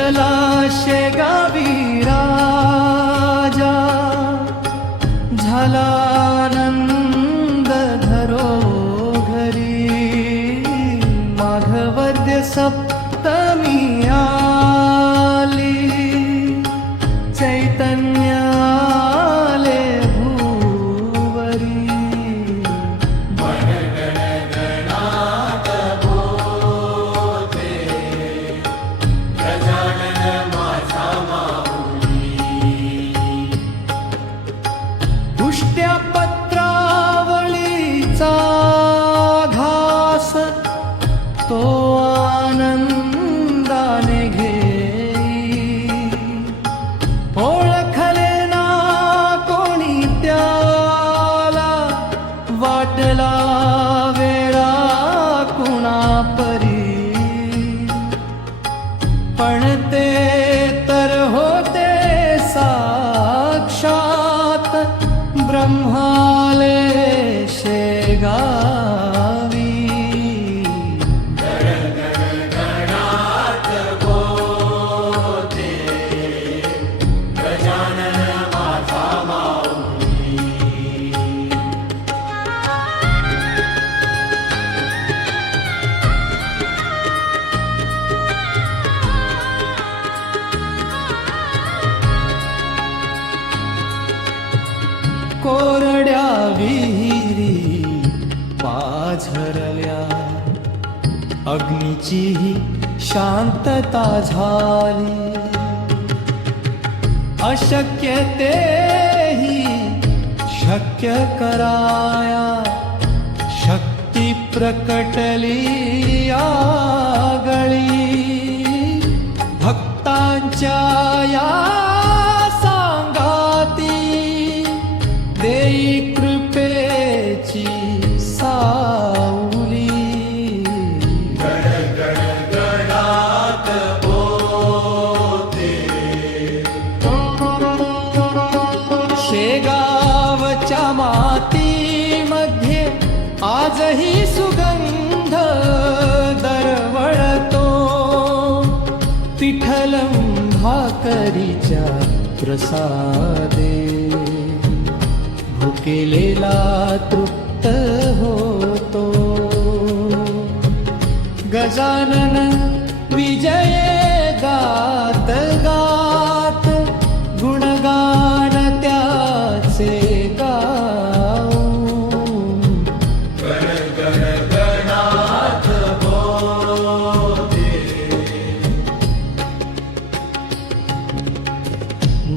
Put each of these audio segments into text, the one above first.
प्रकटला शेगावी राजा. झालानंद धरो घरी माघवद्य सप्तमी Cristo é a paz. coração. विहिरी पाझरल्या. अग्नीचीही शांतता झाली. अशक्य तेही शक्य कराया. शक्ती प्रकटली आगळी भक्तांच्या या आजही सुगंध दरवळतो. तिठलं भाकरीच्या प्रसादे. भुकेलेला तृप्त होतो. गजानन विजय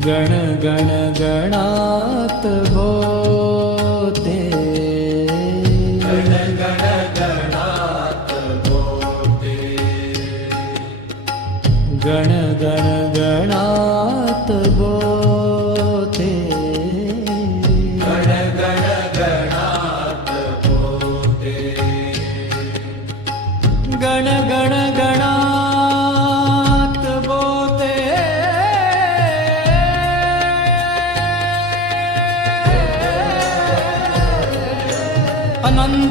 गण गण गणात होते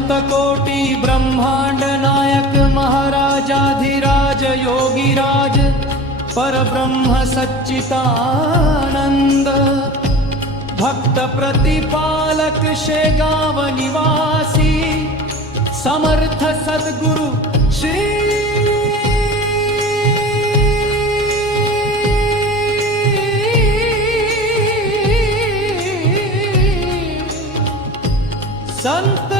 अनन्तकोटि ब्रह्माण्डनायक महाराजाधिराज योगिराज परब्रह्म सच्चितानन्द भक्तप्रतिपालक प्रतिपालक शेगा समर्थ सद्गुरु श्री। संत